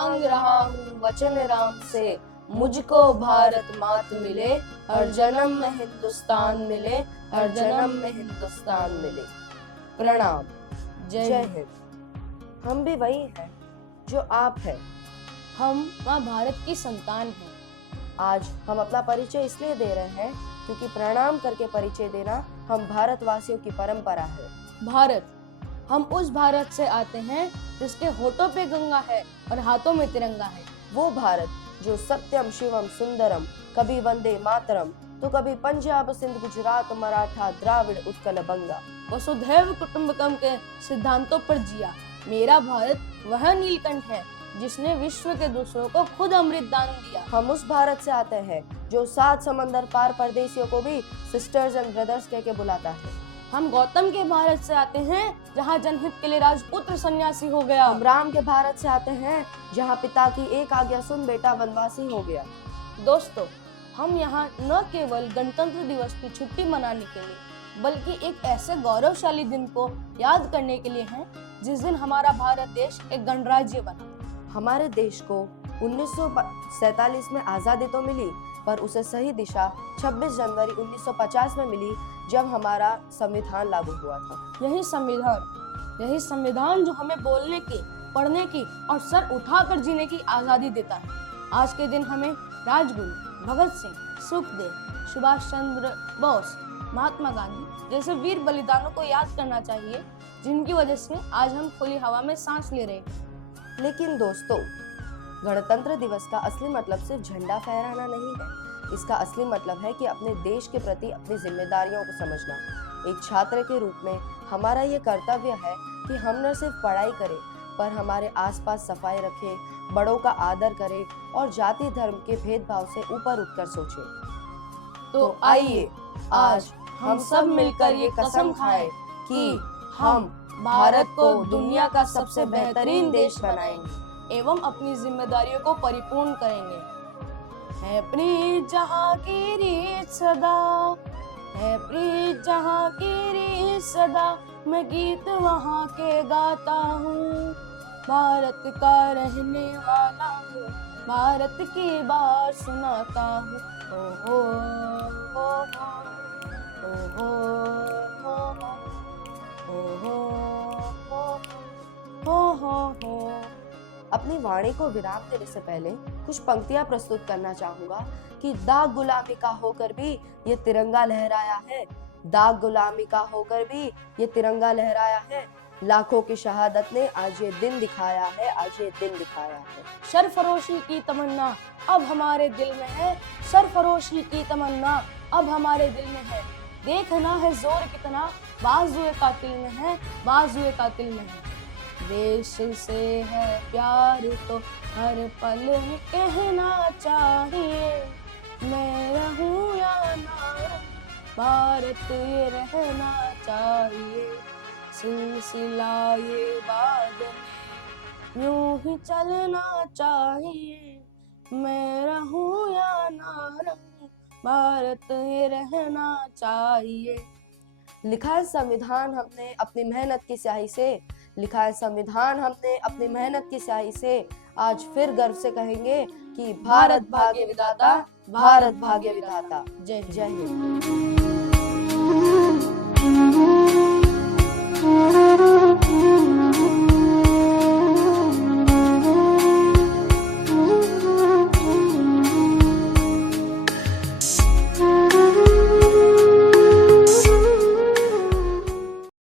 मांग रहा हूँ वचन राम से, मुझको भारत मात मिले, हर जन्म में हिंदुस्तान मिले, हर जन्म में हिंदुस्तान मिले। प्रणाम। जय हिंद। हम भी वही हैं जो आप हैं। हम माँ भारत की संतान हैं। आज हम अपना परिचय इसलिए दे रहे हैं क्योंकि प्रणाम करके परिचय देना हम भारतवासियों की परंपरा है। भारत, हम उस भारत से आते हैं जिसके होठों पे गंगा है और हाथों में तिरंगा है। वो भारत जो सत्यम शिवम सुंदरम, कभी वंदे मातरम तो कभी पंजाब सिंध गुजरात मराठा द्राविड़ उत्कल बंगा, वसुधैव कुटुंबकम के सिद्धांतों पर जिया। मेरा भारत वह नीलकंठ है जिसने विश्व के दूसरों को खुद अमृत दान दिया। हम उस भारत से आते हैं जो 7 समंदर पार परदेशियों को भी सिस्टर्स एंड ब्रदर्स कह के बुलाता है। हम गौतम के भारत से आते हैं जहाँ जनहित के लिए राजपुत्र सन्यासी हो गया। हम राम के भारत से आते हैं जहाँ पिता की एक आज्ञा सुन बेटा वनवासी हो गया। दोस्तों, हम यहाँ न केवल गणतंत्र दिवस की छुट्टी मनाने के लिए बल्कि एक ऐसे गौरवशाली दिन को याद करने के लिए हैं जिस दिन हमारा भारत देश एक गणराज्य बना। हमारे देश को 1947 में आजादी तो मिली, पर उसे सही दिशा 26 जनवरी 1950 में मिली जब हमारा संविधान लागू हुआ था। यही संविधान जो हमें बोलने की, पढ़ने की और सर उठाकर जीने की आजादी देता है। आज के दिन हमें राजगुरु, भगत सिंह, सुखदेव, सुभाष चंद्र बोस, महात्मा गांधी जैसे वीर बलिदानों को याद करना चाहिए, जिनकी वजह से आज हम खुली हवा में सांस ले रहे हैं। लेकिन दोस्तों, गणतंत्र दिवस का असली मतलब सिर्फ झंडा फहराना नहीं है। इसका असली मतलब है कि अपने देश के प्रति अपनी जिम्मेदारियों को समझना। एक छात्र के रूप में हमारा ये कर्तव्य है कि हम न सिर्फ पढ़ाई करें, पर हमारे आसपास सफाई रखें, बड़ों का आदर करें और जाति धर्म के भेदभाव से ऊपर उठकर सोचें। तो आइए आज हम सब मिलकर ये कसम खाएं कि हम भारत को दुनिया का सबसे बेहतरीन देश बनाएंगे एवं अपनी जिम्मेदारियों को परिपूर्ण करेंगे। है प्रीत जहाँ की रीत सदा, है प्रीत जहाँ की रीत सदा, मैं गीत वहाँ के गाता हूँ। भारत का रहने वाला हूँ, भारत की बात सुनाता हूँ। ओ हो हो हो हो हो। अपनी वाणी को विराम देने से पहले कुछ पंक्तियां प्रस्तुत करना चाहूंगा कि दाग गुलामी का होकर भी ये तिरंगा लहराया है, दाग गुलामी का होकर भी ये तिरंगा लहराया है। लाखों की शहादत ने आज ये दिन दिखाया है, आज ये दिन दिखाया है। सरफरोशी की तमन्ना अब हमारे दिल में है, सरफरोशी की तमन्ना अब हमारे दिल में है। देखना है जोर कितना बाजुए कातिल में है, बाजुए कातिल में है। देश से है प्यार तो हर पल कहना चाहिए, मैं रहूं या ना रहूं, भारत ये रहना चाहिए। सिलसिला ये बाद में यूं ही चलना चाहिए, मैं रहूं या ना रहूं, भारत ये रहना चाहिए। लिखा है संविधान हमने अपनी मेहनत की स्याही से, लिखा है संविधान हमने अपनी मेहनत की स्याही से। आज फिर गर्व से कहेंगे कि भारत भाग्य विधाता, भारत भाग्य विधाता। जय जय हिंद।